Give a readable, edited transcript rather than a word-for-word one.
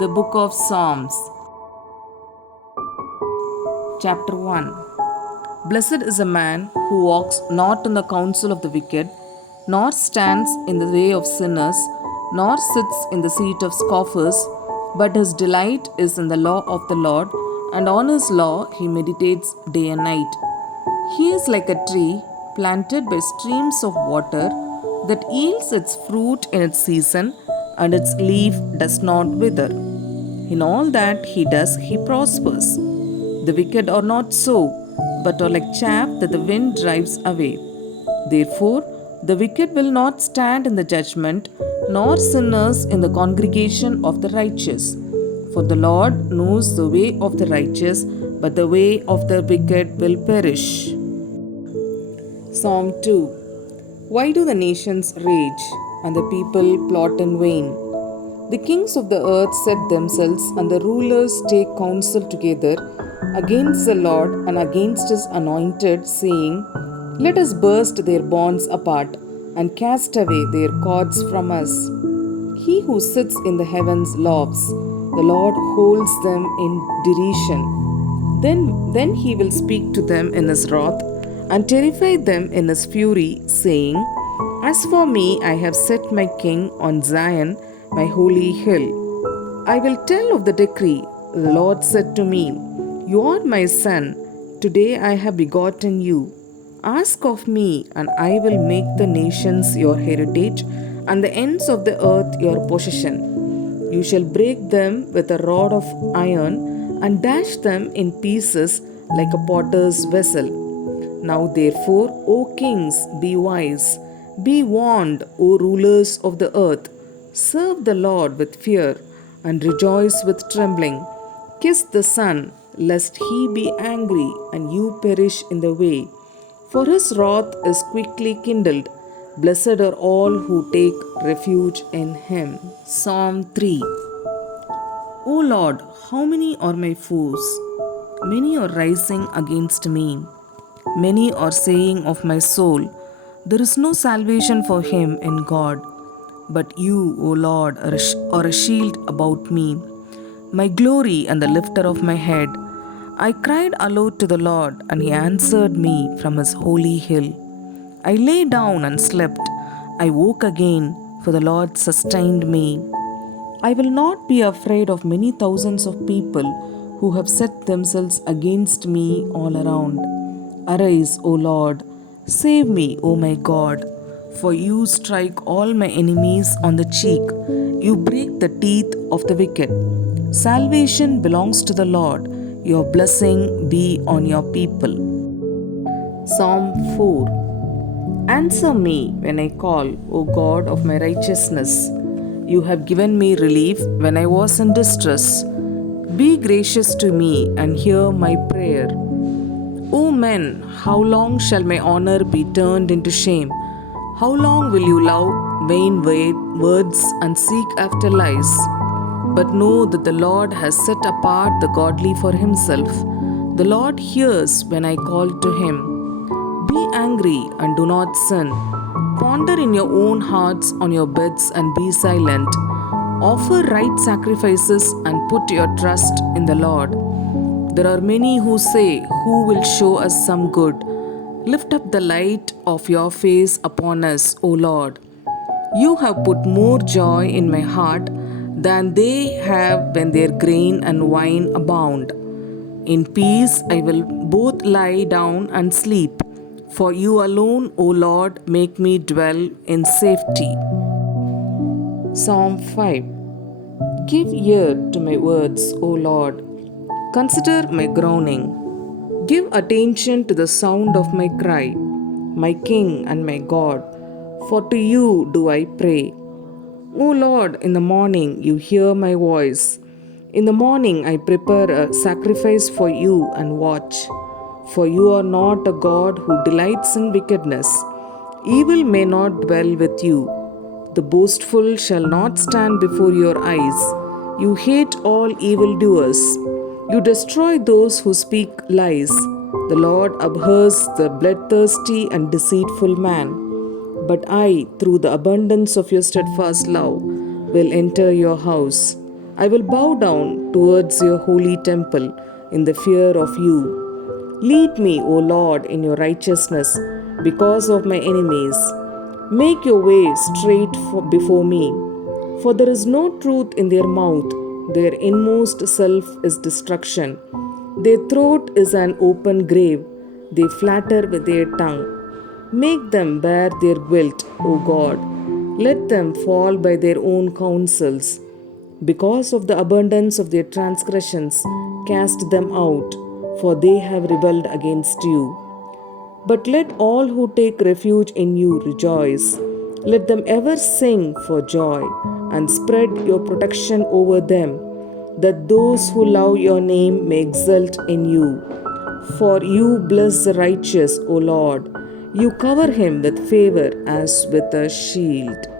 The Book of Psalms, Chapter 1. Blessed is a man who walks not in the counsel of the wicked, nor stands in the way of sinners, nor sits in the seat of scoffers, but his delight is in the law of the Lord, and on his law he meditates day and night. He is like a tree planted by streams of water that yields its fruit in its season, and its leaf does not wither. In all that he does, he prospers. The wicked are not so, but are like chaff that the wind drives away. Therefore, the wicked will not stand in the judgment, nor sinners in the congregation of the righteous. For the Lord knows the way of the righteous, but the way of the wicked will perish. Psalm 2. Why do the nations rage, and the people plot in vain? The kings of the earth set themselves, and the rulers take counsel together against the Lord and against his anointed, saying, Let us burst their bonds apart, and cast away their cords from us. He who sits in the heavens laughs, the Lord holds them in derision. Then he will speak to them in his wrath, and terrify them in his fury, saying, As for me, I have set my king on Zion, my holy hill. I will tell of the decree. The Lord said to me, You are my son. Today I have begotten you. Ask of me, and I will make the nations your heritage, and the ends of the earth your possession. You shall break them with a rod of iron, and dash them in pieces like a potter's vessel. Now therefore, O kings, be wise. Be warned, O rulers of the earth. Serve the Lord with fear, and rejoice with trembling. Kiss the Son, lest he be angry, and you perish in the way. For his wrath is quickly kindled. Blessed are all who take refuge in him. Psalm 3. O Lord, how many are my foes? Many are rising against me. Many are saying of my soul, There is no salvation for him in God. But you, O Lord, are a shield about me, my glory and the lifter of my head. I cried aloud to the Lord, and he answered me from his holy hill. I lay down and slept. I woke again, for the Lord sustained me. I will not be afraid of many thousands of people who have set themselves against me all around. Arise, O Lord, save me, O my God. For you strike all my enemies on the cheek. You break the teeth of the wicked. Salvation belongs to the Lord. Your blessing be on your people. Psalm 4. Answer me when I call, O God of my righteousness. You have given me relief when I was in distress. Be gracious to me and hear my prayer. O men, how long shall my honor be turned into shame? How long will you love vain words and seek after lies? But know that the Lord has set apart the godly for himself. The Lord hears when I call to him. Be angry and do not sin. Ponder in your own hearts on your beds and be silent. Offer right sacrifices and put your trust in the Lord. There are many who say, Who will show us some good? Lift up the light of your face upon us, O Lord. You have put more joy in my heart than they have when their grain and wine abound. In peace I will both lie down and sleep, for you alone, O Lord, make me dwell in safety. Psalm 5. Give ear to my words, O Lord. Consider my groaning. Give attention to the sound of my cry, my King and my God, for to you do I pray. O Lord, in the morning you hear my voice. In the morning I prepare a sacrifice for you and watch. For you are not a God who delights in wickedness. Evil may not dwell with you. The boastful shall not stand before your eyes. You hate all evildoers. You destroy those who speak lies. The Lord abhors the bloodthirsty and deceitful man. But I, through the abundance of your steadfast love, will enter your house. I will bow down towards your holy temple in the fear of you. Lead me, O Lord, in your righteousness because of my enemies. Make your way straight before me. For there is no truth in their mouth, their inmost self is destruction. Their throat is an open grave, they flatter with their tongue. Make them bear their guilt, O God. Let them fall by their own counsels. Because of the abundance of their transgressions, cast them out, for they have rebelled against you. But let all who take refuge in you rejoice. Let them ever sing for joy and spread your protection over them, that those who love your name may exult in you. For you bless the righteous, O Lord. You cover him with favor as with a shield.